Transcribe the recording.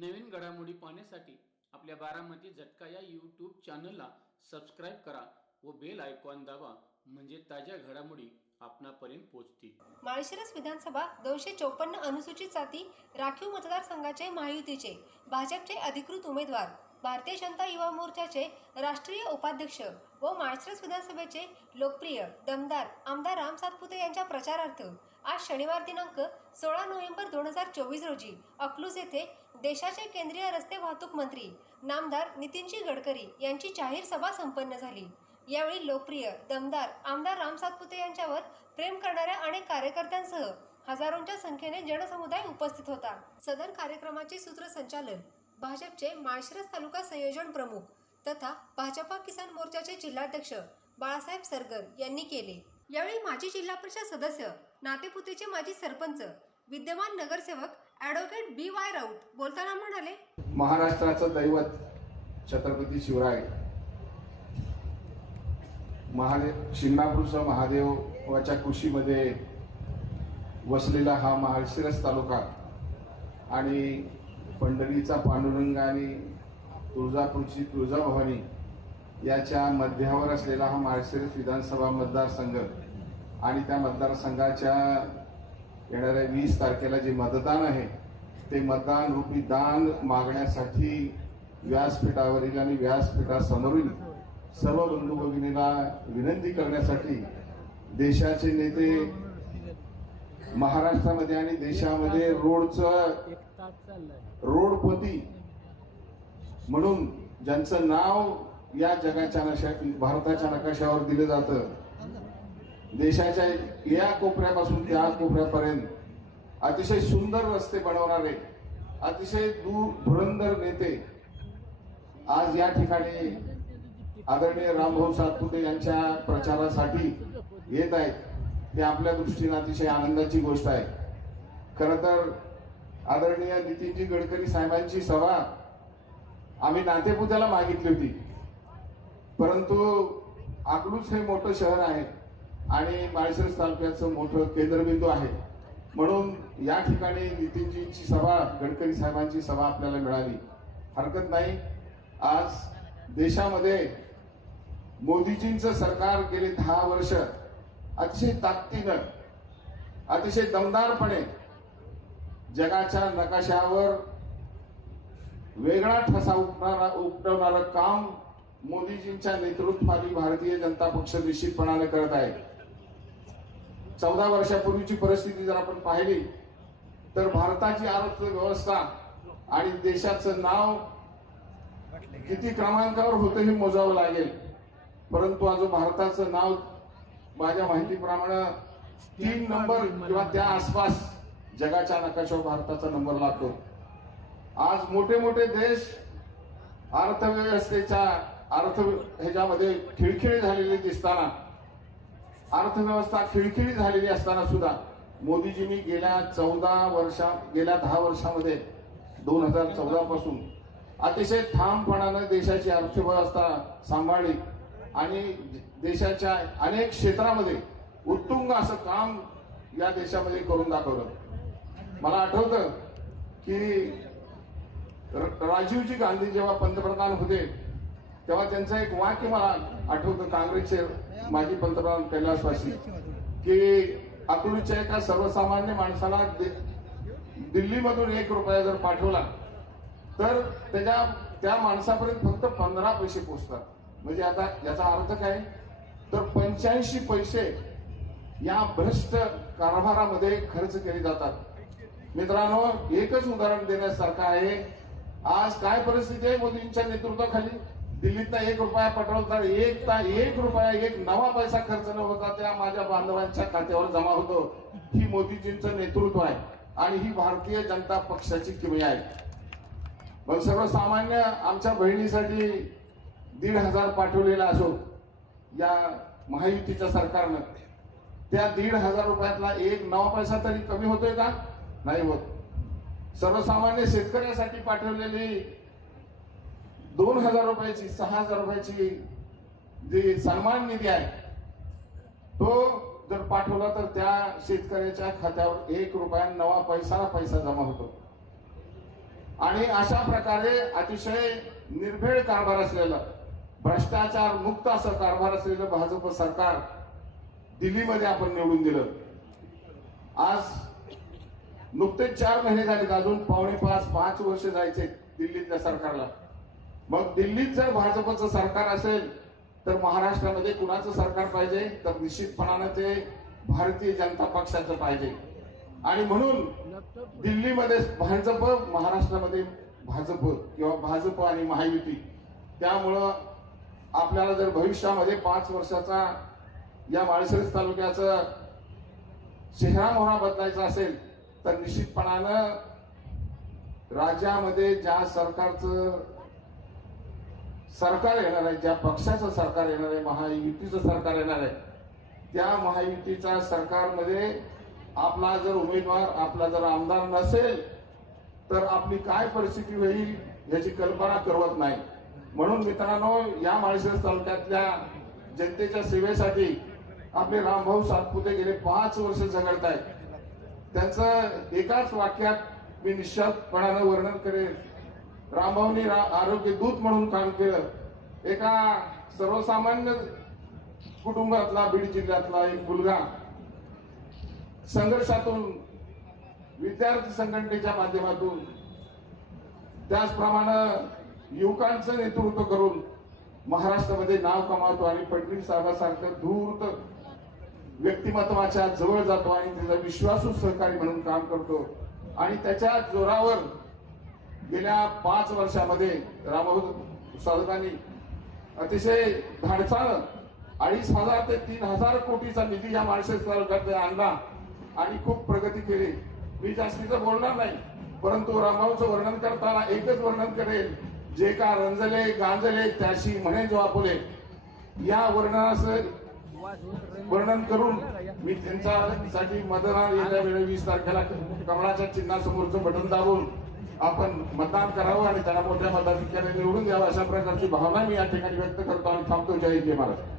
नवीन घडामोडी पाहण्यासाठी आपल्या बारामती झटका या यूट्यूब चॅनलला सबस्क्राईब करा व बेल आयकॉन दाबा, म्हणजे ताज्या घडामोडी आपणापर्यंत पोहोचतील. माळशिरस विधानसभा 254 अनुसूचित जाती राखीव मतदारसंघाचे महायुतीचे भाजपचे अधिकृत उमेदवार, भारतीय जनता युवा मोर्चाचे राष्ट्रीय उपाध्यक्ष व माळशिरस विधानसभेचे लोकप्रिय दमदार आमदार राम सातपुते यांच्या प्रचारार्थ आज शनिवार दिनांक 16 नोव्हेंबर 2024 रोजी अकलूज येथे देशाचे केंद्रीय रस्ते वाहतूक मंत्री नामदार नितीनजी गडकरी यांची जाहीर सभा संपन्न झाली. यावेळी लोकप्रिय दमदार आमदार राम सातपुते यांच्यावर प्रेम करणाऱ्या अनेक कार्यकर्त्यांसह हजारोंच्या संख्येने जनसमुदाय उपस्थित होता. सदर कार्यक्रमाचे सूत्रसंचालन भाजपचे माळशिरस तालुका संयोजन प्रमुख तथा भाजपा किसान मोर्चाचे जिल्हाध्यक्ष बाळासाहेब सरगर यांनी केले. यावेळी माजी जिल्हा परिषद सदस्य, नातेपुतेचे माजी सरपंच, विद्यमान नगरसेवक ॲडव्होकेट BY राऊत बोलताना म्हणाले, महाराष्ट्राचं दैवत छत्रपती शिवराय, शिंगणापूरचा महादेवाच्या कुशीमध्ये वसलेला हा माळशिरस तालुका आणि पंढरीचा पांडुरंग आणि तुळजापूरची तुळजाभवानी याच्या मध्यावर असलेला हा माळशिरस विधानसभा मतदारसंघ आणि त्या मतदारसंघाच्या येणाऱ्या 20 तारखेला जे मतदान आहे ते मतदान रूपी दान मागण्यासाठी व्यासपीठावरील आणि व्यासपीठासमोरील सर्व बंधू भगिनीला विनंती करण्यासाठी देशाचे नेते महाराष्ट्रामध्ये आणि देशामध्ये रोडपती म्हणून ज्यांचं नाव या जगाच्या भारताच्या नकाशावर दिलं जातं, देशाच्या या कोपऱ्यापासून त्या कोपऱ्यापर्यंत अतिशय सुंदर रस्ते बनवणारे अतिशय धुरंधर नेते आज या ठिकाणी आदरणीय रामभाऊ सातपुते यांच्या प्रचारासाठी येत आहेत. ते आपल्या दृष्टीने अतिशय आनंदाची गोष्ट आहे. खरं तर आदरणीय नितीनजी गडकरी साहेबांची सभा आम्ही नातेपुत्याला मागितली होती, परंतु अकलूज हे मोठं शहर आहे आणि माळशिरस तालुक्याचं मोठं केंद्रबिंदू आहे, म्हणून या ठिकाणी नितीनजींची सभा, गडकरी साहेबांची सभा आपल्याला मिळाली. हरकत नाही. आज देशामध्ये मोदीजींचं सरकार गेले 10 वर्ष अतिशय ताकदीनं, अतिशय दमदारपणे जगाच्या नकाशावर वेगळा ठसा उमटवणारं काम मोदीजींच्या नेतृत्वाखाली भारतीय जनता पक्ष निश्चितपणाने करत आहे. 14 वर्षापूर्वीची परिस्थिती जर आपण पाहिली तर भारताची अर्थव्यवस्था आणि देशाचं नाव किती क्रमांकावर होतं हे मोजावं लागेल, परंतु आज भारताचं नाव माझ्या माहितीप्रमाणे 3 नंबर किंवा त्या आसपास जगाच्या नकाशावर भारताचा नंबर लागतो. आज मोठे मोठे देश अर्थव्यवस्थेच्या ह्याच्यामध्ये खिळखिळी झालेली दिसताना, अर्थव्यवस्था खिळखिळी झालेली असताना सुद्धा मोदीजींनी गेल्या 10 वर्षामध्ये 2014 पासून अतिशय ठामपणाने देशाची अर्थव्यवस्था सांभाळली आणि देशाच्या अनेक क्षेत्रामध्ये उत्तुंग असं काम या देशामध्ये करून दाखवलं. मला आठवतं की राजीवजी गांधी जेव्हा पंतप्रधान होते तेव्हा त्यांचं एक वाक्य मला आठवतं, काँग्रेसचे माजी पंतप्रधान कैलासवासी, की अकलूजच्या एका सर्वसामान्य माणसाला दिल्लीमधून 1 रुपया जर पाठवला तर त्या माणसापर्यंत फक्त 15 पैसे पोहोचतात. म्हणजे आता याचा अर्थ काय, तर 85 पैसे या भ्रष्ट कारभारामध्ये खर्च केले जातात. मित्रांनो, एकच उदाहरण देण्यासारखं आहे. आज काय परिस्थिती आहे मोदींच्या नेतृत्वाखाली. दिल्लीतला 1 रुपया पाठवला तर 1 रुपया 1 नवा पैसा खर्च न होता त्या माझ्या बांधवांच्या खात्यावर जमा होतो. ही मोदीजींचं नेतृत्व आहे आणि ही भारतीय जनता पक्षाची किमया आहे. मग सर्वसामान्य आमच्या बहिणीसाठी 1,500 पाठवलेला असो या महायुतीच्या सरकारनं, त्या 1,500 रुपयातला 1 नवा पैसा तरी कमी होतोय का? नाही होत. सर्वसामान्य शेतकऱ्यासाठी पाठवलेली 2,000 रुपयाची 6,000 रुपयाची जी सन्मान निधी आहे तो जर पाठवला तर त्या शेतकऱ्याच्या खात्यावर 1 रुपया नवा पैसा जमा होतो. आणि अशा प्रकारे अतिशय निर्भेळ कारभार असलेलं, भ्रष्टाचार मुक्त असं कारभार असलेलं भाजप सरकार दिल्लीमध्ये आपण निवडून दिलं. आज नुकतेच 4 महिने झाले, अजून 4.5-5 वर्ष जायचे दिल्लीतल्या सरकारला. मग दिल्लीत जर भाजपचं सरकार असेल तर महाराष्ट्रामध्ये कुणाचं सरकार पाहिजे? तर निश्चितपणाने ते भारतीय जनता पक्षाचं पाहिजे. आणि म्हणून दिल्लीमध्ये भाजप, महाराष्ट्रामध्ये भाजप किंवा भाजप आणि महायुती. त्यामुळं आपल्याला जर भविष्यामध्ये 5 वर्षाचा या माळशिरस तालुक्याचं चेहरा बदलायचा असेल तर निश्चितपणानं राज्यामध्ये ज्या सरकारचं सरकार येणार आहे, ज्या पक्षाचं सरकार येणार आहे, महायुतीचं सरकार येणार आहे, त्या महायुतीच्या सरकारमध्ये आपला जर उमेदवार, आपला जर आमदार नसेल तर आपली काय परिस्थिती होईल याची कल्पना करवत नाही. म्हणून मित्रांनो, या माळशिरस तालुक्यातल्या जनतेच्या सेवेसाठी आपले रामभाऊ सातपुते गेले 5 वर्ष झगडत आहेत. त्यांचं एकाच वाक्यात मी निश्चितपणानं वर्णन करेन. रामभाऊनी आरोग्य दूत म्हणून काम केलं. एका सर्वसामान्य कुटुंबातला, बीड जिल्ह्यातला एक मुलगा संघर्षातून, विद्यार्थी संघटनेच्या माध्यमातून, त्याचप्रमाणे युवकांचं नेतृत्व करून महाराष्ट्रामध्ये नाव कमावतो आणि फडणवीस साहेबांसारखं धूर्त व्यक्तिमत्वाच्या जवळ जातो आणि त्याचा विश्वासू सहकारी म्हणून काम करतो. आणि त्याच्या जोरावर गेल्या 5 वर्षामध्ये रामभाऊ साधकांनी अतिशय धाडसानं 2,500 ते 3,000 कोटीचा निधी या माळशिरस तालुक्यात आणला आणि खूप प्रगती केली. मी जास्तीचं बोलणार नाही, परंतु रामभाऊचं वर्णन करताना एकच वर्णन करेल, जे का रंजले गांजले त्याशी म्हणे जो आपुले. या वर्णन करून मी त्यांच्यासाठी मतदान येत्या वेळी 20 तारखेला कमळाच्या चिन्हासमोरचं बटन दाबून आपण मतदान करावं आणि त्याला मोठ्या मताधिक्याने निवडून द्यावं, अशा प्रकारची भावना मी या ठिकाणी व्यक्त करतो आणि थांबतो. जय हिंद, जय महाराष्ट्र.